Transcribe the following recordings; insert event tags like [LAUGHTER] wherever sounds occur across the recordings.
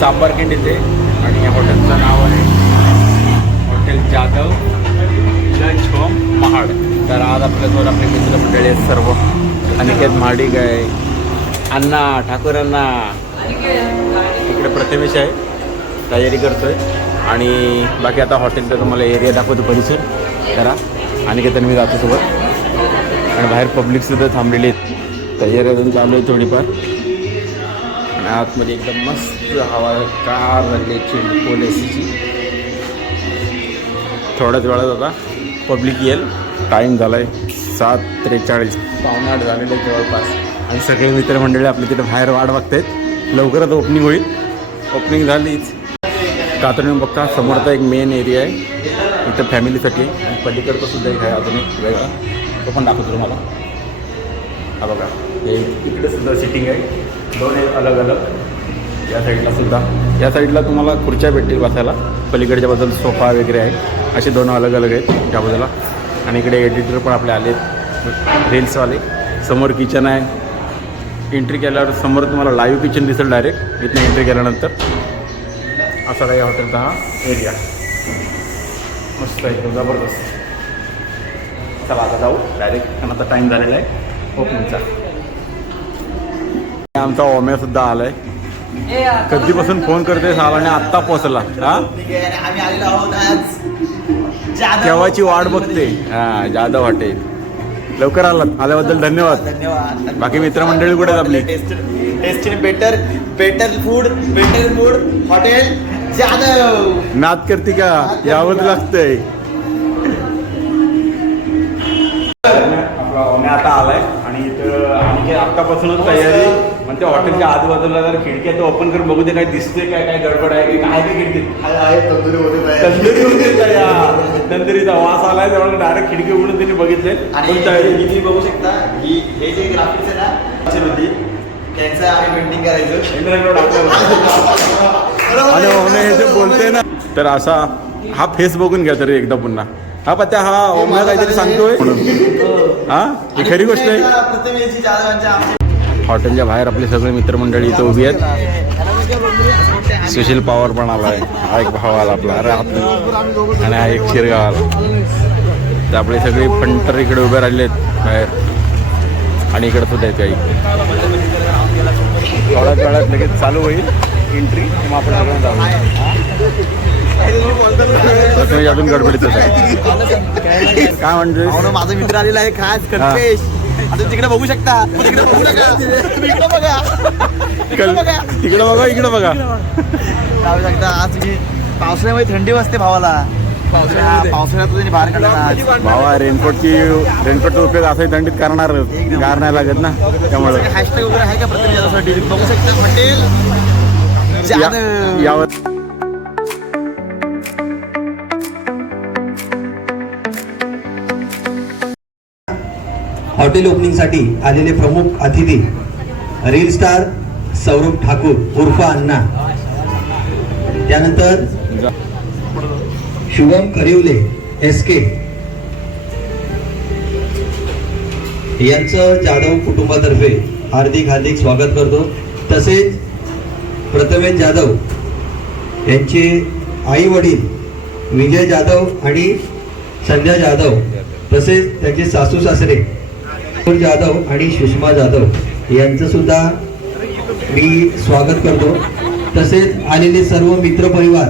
चांबारखिंड इथे आणि या हॉटेलचं नाव आहे hotel Jadhav lunch home Mahad. तर आज आपल्यासोबत आपले मित्रमंडळी आहेत सर्व. अनिकेत महाडिक आहे अण्णा ठाकूर अण्णा. इकडे प्रथमेश आहे तयारी करतोय. आणि बाकी आता हॉटेलचा तुम्हाला एरिया दाखवतो परिसर. करा. आणि काही मी जातो सोबत. आणि बाहेर पब्लिकसुद्धा थांबलेली आहेत. तयारी अजून चालू आहे थोडीफार. आणि आतमध्ये एकदम मस्त हवा आहे. कार लागली चिंपोल एसीची. थोड्याच वेळात आता पब्लिक येईल. टाईम झाला आहे सात त्रेचाळीस. पावणे आठ झालेले जवळपास. आणि सगळे मित्रमंडळी आपल्या तिथे बाहेर वाट बघतायत. लवकरच ओपनिंग होईल. ओपनिंग झालीच. कातरणी बघता समोरचा एक मेन एरिया आहे. इथं फॅमिलीसाठी आणि पलीकडचं सुद्धा एक आहे अजून एक वेगळा. तो पण दाखवतो तुम्हाला. हा बघा. हे इकडे सुद्धा सिटिंग आहे. दोन अलग अलग. या साईडला सुद्धा. या साईडला तुम्हाला खुर्च्या भेटतील बसायला. पलीकडच्या बाजूला सोफा वगैरे आहे. असे दोन अलग अलग आहेत त्या बाजूला. आणि इकडे एडिटर पण आपले आले आहेत रील्सवाले समोर किचन आहे. एंट्री केल्यावर समोर तुम्हाला लाईव्ह किचन दिसेल डायरेक्ट इथनं एंट्री केल्यानंतर. असा काही हॉटेलचा हा एरिया मस्त आहे. जबरदस्त. चला आता जाऊ. डायरेक्ट कारण आता टाईम झालेला आहे. ओपनिंगचा. आमचा ओम्या सुद्धा आलाय. कधीपासून फोन करते आणि आत्ता पोहोचला. हा. केव्हाची वाट बघते? हा जाधव हॉटेल. लवकर आलात. आल्याबद्दल धन्यवाद. धन्यवाद बाकी मित्रमंडळी कुठे आपली? Taste better better food better food hotel Jadhav. नाद करते का? यावंच लागतंय. आता आलाय आणि इथं आत्तापासूनच तयारी म्हणजे हॉटेलच्या आजूबाजूला जर खिडकी आहे ओपन करून बघू दे काय दिसते काय काय गडबड आहे की काय ते खिडकीत. आहे तंदुरी होते तंदुरी होती का या? तंदुरीचा वास आलाय त्यामुळे डायरेक्ट खिडकी उघडून त्यांनी बघितलंय. आणि तयारी ही तुम्ही बघू शकता ही हे जे ग्राफिक्स आहे ना अशी होती त्यांचं आम्ही पेंटिंग करायचो. इंटरनेटवर टाकलं बरोबर आणि आहे? ओम्या हे जे बोलते ना. तर असा हा फेस बघून घ्या तरी एकदा पुन्हा. हा पत्या हा ओम्या काहीतरी सांगतोय? म्हणून हा? ही खरी गोष्ट आहे. प्रथम याची जाधवांच्या आमच्या हॉटेलच्या बाहेर आपले सगळे मित्रमंडळी इथं उभी आहेत. सुशील पवार पण आलाय. हा एक भाव आला आपला. अरे आणि हा एक शिरगाव आला. तर आपले सगळे फंटर इकडे उभे राहिले आहेत बाहेर. आणि इकडे सुद्धा आहेत काही. थोड्याच वेळात लगेच चालू होईल एंट्री मग आपण सगळं जाऊ अजून गडबडीतच आहे. काय म्हणतोय ना, माझा मित्र आलेला आहे खास कल्पेश. आता तिकडे बघू शकता. तिकडे बघू नका. तुम्ही इकडे बघा. तिकडं बघा. इकडं बघा जाऊ शकता. आज तुम्ही पावसाळ्यामध्ये थंडी वाजते भावाला. पावसाळ्यात पावसाळ्यात त्यांनी बाहेर काढला भावा रेनकोटची रेनकोटचा उपयोग असाही थंडीत करणार. गार नाही लागत ना. त्यामुळे. हॅशटॅग वगैरे आहे का प्रत्येक तुम्ही बघू शकता. यावर हॉटेल ओपनिंगसाठी आलेले प्रमुख अतिथी रील स्टार सौरभ ठाकूर उर्फ अण्णा. त्यानंतर शुभम करिवले एस के यांचं जाधव कुटुंबातर्फे हार्दिक हार्दिक स्वागत करतो. तसेच प्रथमेश जाधव यांचे आई वडील विजय जाधव आणि संध्या जाधव. तसेच त्यांचे सासू सासरे राहुल जाधव आणि सुषमा जाधव यांचं सुद्धा मी स्वागत करतो. तसेच आलेले सर्व मित्र परिवार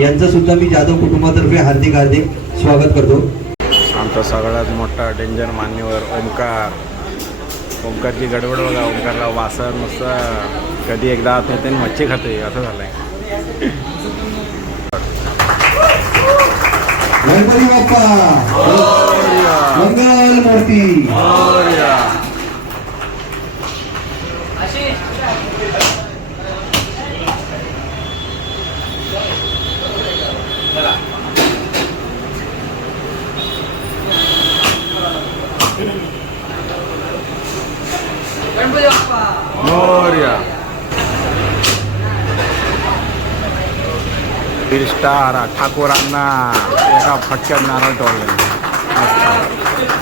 यांचं सुद्धा मी जाधव कुटुंबातर्फे हार्दिक हार्दिक स्वागत करतो. आमचा सगळ्यात मोठा डेंजर मान्यवर ओमकार ओमकारची गडबड बघा ओमकारला वासन नुसतं कधी एकदा आत येते आणि मच्छी खाते असं झालंय. बाप्पा! मंगल मूर्ती मोरया फिर स्टार ठाकूरांना एका फटक्यात नारळ टोळले Gracias.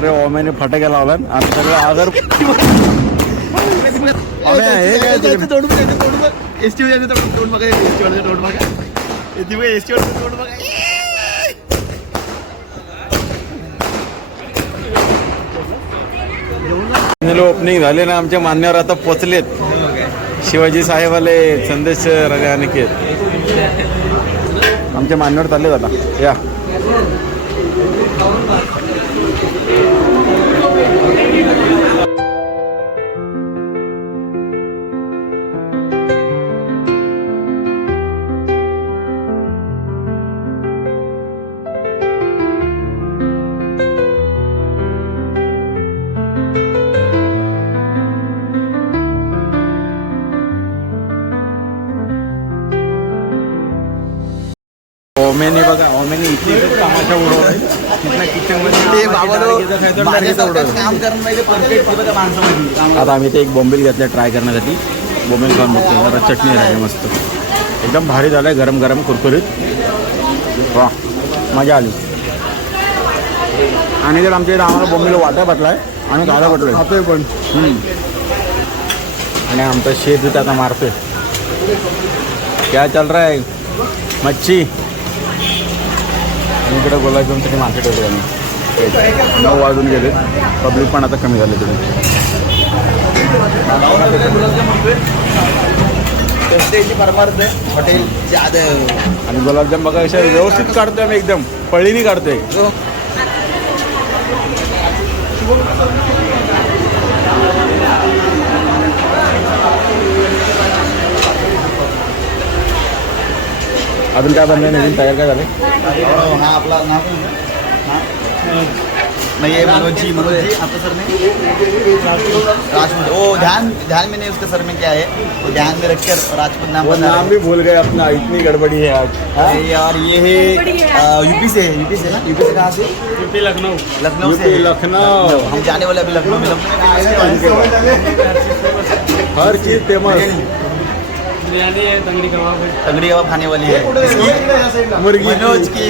प्रकारे ओम्याने फटाक्या लावला आणि सगळं आगर ओम्या, हे काय तोंड बघ. वाल्याचं तोंड- बघा, बघा. वाल्याचं तोंड बघा. ओपनिंग झाले ना आमच्या मान्यवर आता पोचलेत शिवाजी साहेब आले संदेश आणि अनिकेत आमच्या मान्यवर चालले आता या नाही, ते perfect आहे. बघा माणसामध्ये. काम आता आम्ही ते एक बोंबील घेतलं ट्राय करण्यासाठी. बोंबील खाऊन बघतो जरा चटणी राहिली मस्त. एकदम भारी झालंय गरम गरम कुरकुरीत. वा मजा आली. आणि जर आमच्या इथे आम्हाला बोंबील वाटा बसलाय आणि खायला बसलोय. खातोय पण. आणि आमचा शेत इथं आता मारतोय. क्या चल रहा है? मच्छी. इकडे गुलाबजामसाठी मार्केट होते आम्ही नऊ वाजून गेले. पब्लिक पण आता कमी झाले जादव आणि गुलाबजाम बघा अशा व्यवस्थित काढतोय आम्ही एकदम. पळीनी काढतोय. अजून काय बनलंय नवीन? तयार काय झालं हो, हा आपला नाव? हा? नहीं ये मनोज जी मनोज जी आपका सर में? राजपूत। ओ ध्यान ध्यान में नहीं उसका सर में क्या है? वो ध्यान में रखकर राजपूत नाम वो नाम भी भूल गए अपना इतनी गड़बड़ी है आज। हैं। ये है यूपी से यूपी से ना? यूपी से कहाँ से? यूपी लखनऊ। लखनऊ से लखनऊ। हम जाने वाले अभी लखनऊ में। लखनऊ हर चीज़ फ़ेमस बिरयानी है तंगड़ी कबाब है तगड़ी कबाब खाने वाली है मुर्गी. मनोज की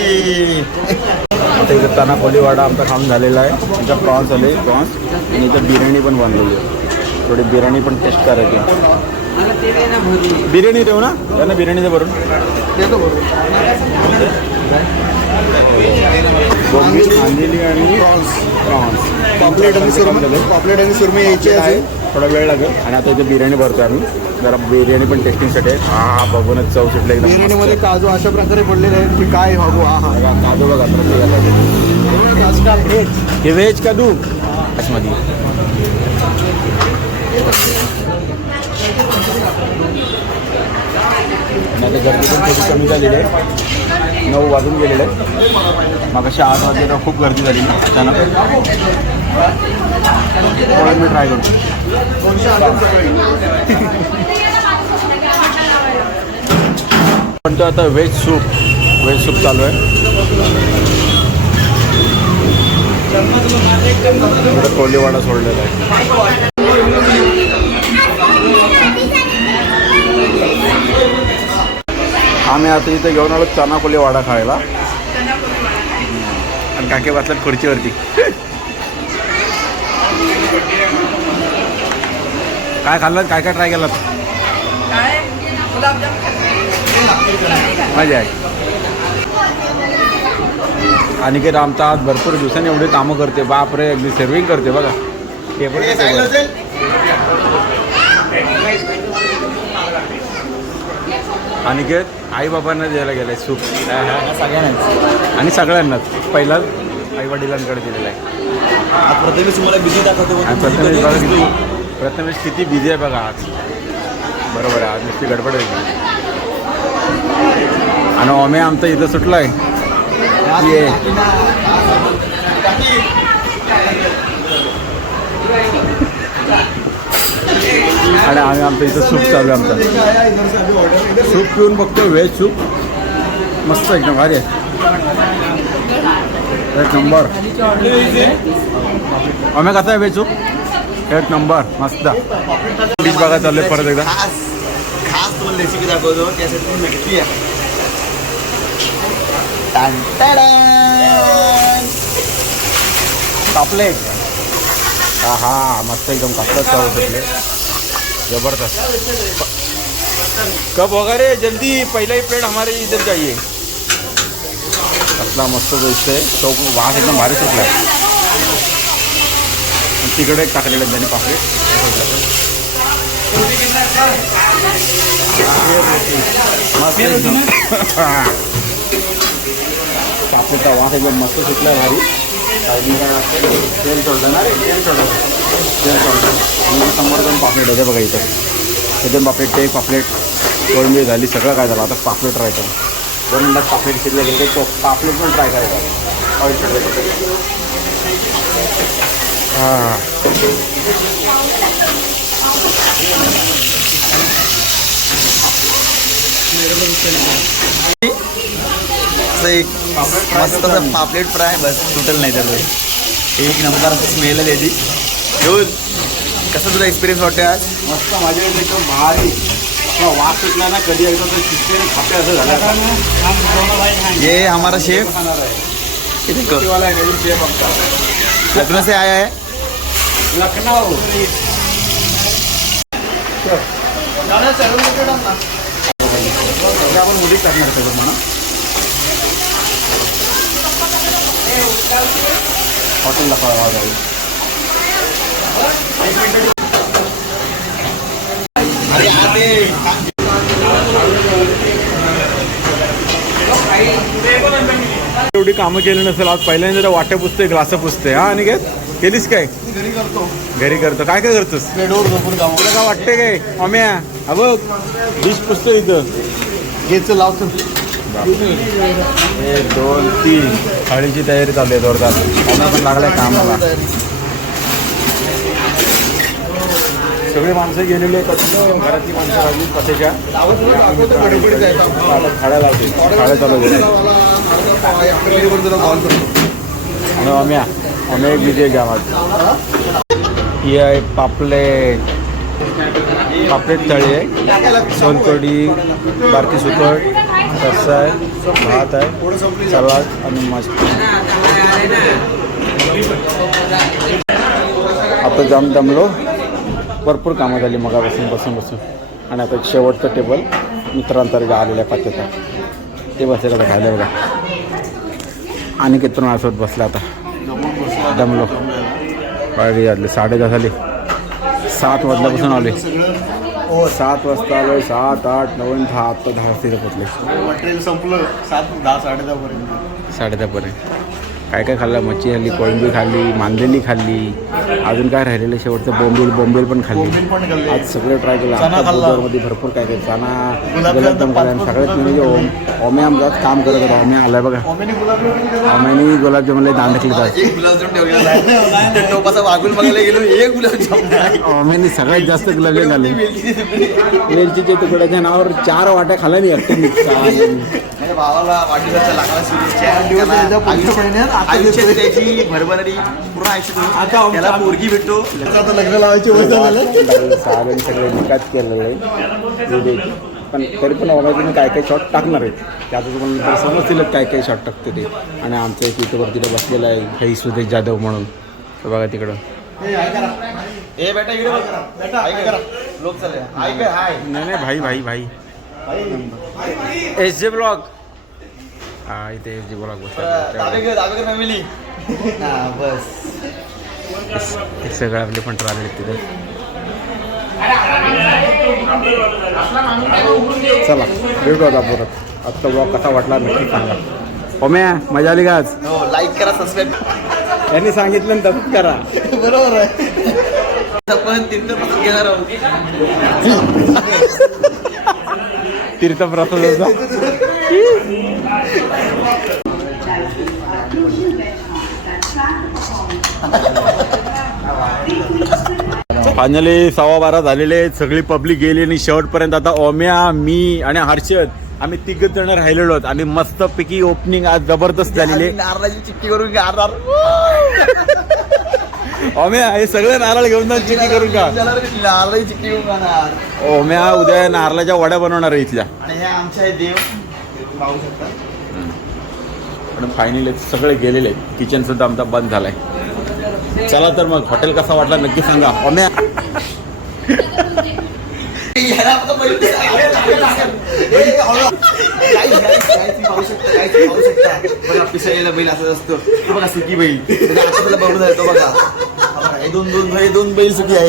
आता इथं ताना कोलीवाडा आमचा खाऊन झालेला आहे. इथं प्रॉन्स आले प्रॉन्स आणि इथं बिर्याणी पण बनवली आहे. थोडी बिर्याणी पण टेस्ट करायची बिर्याणी देऊ ना? त्यांना बिर्याणी दे भरून. बोंबील कांदेली आणि प्रॉन्स प्रॉन्स पॉपलेट आणि सुरमई पॉपलेट आणि सुरमई यायची आहे थोडा वेळ लागेल. आणि आता इथे बिर्याणी भरतो आम्ही. जरा बिर्याणी पण टेस्टिंगसाठी हा बघूनच चव सुटले बिर्याणीमध्ये. काजू अशा प्रकारे पडलेले आहेत की काय बाबू हा बघा, काजू बघा हे व्हेज का तू मध्ये आणि आता गर्दी पण थोडी कमी झालेली आहे. नऊ वाजून गेलेले आहे मग अशा आठ वाजता खूप गर्दी झाली अचानक. थोडं मी ट्राय करतो पण आता व्हेज सूप व्हेज सूप चालू आहे. इकडे कोलीवाडा सोडलेला आहे. आम्ही आता इथे घेऊन आलो चना कोलीवाडा खायला. आणि काके बसल्यात खुर्चीवरती. काय खाल्लं? काय काय ट्राय केलं? मजा आहे. आणि की आमचा आज भरपूर दिवसांनी एवढे कामं करते. बापरे अगदी सर्विंग करते बघा. टेबल अनिकेत आई बाबांना द्यायला गेलाय सूप. सगळ्यांनाच आणि सगळ्यांनाच. पहिलाच आई वडिलांकडे दिलेला आहे. प्रथमेश तुम्हाला बिझी दाखवतो. प्रथमेश किती बिझी आहे बघा आज. बरोबर आहे आज नुसती गडबड आहे. आणि ओमे आमचा इथं सुटलाय. ये. आणि आम्ही आमचं इथं सूप चालू आहे आमचं. सूप पिऊन बघतो व्हेज सूप. मस्त एकदम भारी आहे. एक नंबर. आम्ही कसा आहे व्हेज सूप? एक नंबर मस्त. बीच बघा चालू आहे परत एकदा. खास खास तुम्हाला रेसिपी दाखवतो त्यासाठी तुम्ही नक्की आहे पापलेट हा हा मस्त एकदम कापतात चालू सुटले जबरदस्त. कब वगैरे जल्दी पहिला ही प्लेट हमारे इधर चाहिए कसला मस्त दिसतंय तो वास एकदम भारी सुटला. तिकडे एक टाकलेलं आहे त्यांनी पापलेट. मस्त [LAUGHS] एकदम पापलेटचा वास एकदम मस्त सुटला भारी. साईडने काय लागतं. तेल सोडलं ना रे, तेल सोडलं तेल सोडलं आणि समोर दोन पापलेट होते बघा ते दोन पापलेट, ते एक पापलेट. कोळंबी झाली काय झालं? आता पापलेट ट्राय करू. दोन मिनटात पापलेट शिजले गेले तो पापलेट करायचा. ऑइल सोडले हाँ. असं एक मस्त असं पापलेट फ्राय बस सुटेल नाही तर एक नंबर स्मेल आहे त्याची. घेऊन कसं तुझा एक्सपिरियन्स वाटतोय आज? मस्त माझ्या एकदम भारी. वास सुटला ना कधी एकदा खाते असं झालं. ये हमारा शेफ लखनऊ से आया है? लखनऊ आपण मुलीच टाकणार त्याच्यात म्हणा. हॉटेलला एवढी कामं केली नसेल आज पहिल्यांदा वाटे पुसते ग्लास पुसते हा आणि काय केलीस काय? घरी करतो. घरी करतो. काय काय करतोस? तुला काय वाटते काय? अम्या बघ. डिश पुसतो इथं. घ्यायचं लावतो एक दोन तीन. थाळीची तयारी चालू आहे जोरदार. त्यांना पण लागलाय कामाला सगळे माणसं गेलेले आहेत घरातली माणसं लागली कथेच्या. आता थाळ्या लावते थाळ्या चालू आहे आणि अम्या. अम्या एक विजय गावात ही आहे पापलेट. पापलेट तळी आहे. सोलकडी बारकी सुकट रस्सा आहे भात आहे सलाद आणि मस्त। आता जाम दमलो भरपूर कामं झाली मगापासून बसून बसून. आणि आता एक शेवटचं टेबल मित्रांतर्गत आलेल्या पात्याचा ते बसेल आता खायला बघा. आणि किती असोत बसला आता. दमलो पाळी आले. साडे दहा झाले. सात वाजल्यापासून आले. सात वाजता आलोय सात आठ नऊ आणि दहा. आत्ता दहा वाजता मटेरियल संपलं सात दहा साडे दहा पर्यंत साडे दहापर्यंत काय काय खाल्लं? मच्छी खाल्ली कोळंबी खाल्ली मांदेली खाल्ली अजून काय राहिलेलं शेवटचं? बोंबील बोंबील पण खाल्ली. आज सगळं ट्राय केलं. बुधवारमध्ये भरपूर काय काय चणा गुलाबजाम खाल्ला. सगळ्यात म्हणजे ओम ओमे आमच्यात काम करत होता. ओमे आलाय बघा? ओमेनी गुलाबजामला दांड केली एक गुलाबजाम ठेवलेला आहे त्या टोपाचा वागून बघायला गेलो एक गुलाबजाम नाही. ओमेनी सगळ्यात जास्त गुलाबजाम झाले. वेलचीच्या तुकड्याच्या नावावर चार वाट्या खाल्ल्या मी एकटे माझ्या भावाला वाढदिवसाच्या लागला शुभेच्छा. आयुष्यात. त्याची पूर्ण त्याला पोरगी भेटतो. आता लग्न लावायची वय झालं सारण सगळे निकात केलेलं आहे. पण तरी पण बघा तुम्ही काय काय शॉट टाकणार आहेत. ते आता तुम्हाला समजतील काय काय शॉट टाकते ते. आणि आमचं एक युट्यूबर तिथे बसलेलं आहे हे सुदेश जाधव म्हणून. तर बघा तिकडं. ए बेटा इकडे लोक चालले. ऐक हाय. नाही नाही भाई भाई भाई. एस जे ब्लॉग. हा इथे जे दावेकर फॅमिली. [LAUGHS] हा बस. हे सगळं आपले पण आहेत तिथे. चला भेटू आता परत. आजचा ब्लॉग कसा वाटला नक्की सांगा. ओम्या मजा आली का आज? हो लाईक करा सबस्क्राईब यांनी सांगितलं ना तसंच करा. [LAUGHS] बरोबर आहे. आपण तिथं घेणार आहोत. [LAUGHS] तीर्थप्रसादाचा फायनली सव्वा बारा झालेले सगळी पब्लिक गेली आणि शेवटपर्यंत आता ओम्या मी आणि हर्षद आम्ही तिघ जण राहिलेलो आहोत. आणि मस्त पैकी ओपनिंग आज जबरदस्त झालेली आहे. नारळाची चिक्की करून गारणार ओम्या हे सगळे नारळ घेऊन जा चिकी करून का नारळाची चिक्की ओम्या उद्या नारळाच्या वड्या बनवणार आहे इथल्या. आणि हे आमचे आहे देव. पाहू शकता. पण फायनली सगळे गेलेले आहेत. किचन सुद्धा आमचा बंद झालाय. चला तर मग हॉटेल कसा वाटला नक्की सांगा. ओम्या [LAUGHS] [LAUGHS] बैल- असंच असतो तो बघा सुकी बैल बघून तो बघा. हा दोन दोन हे दोन बैल सुकी आहे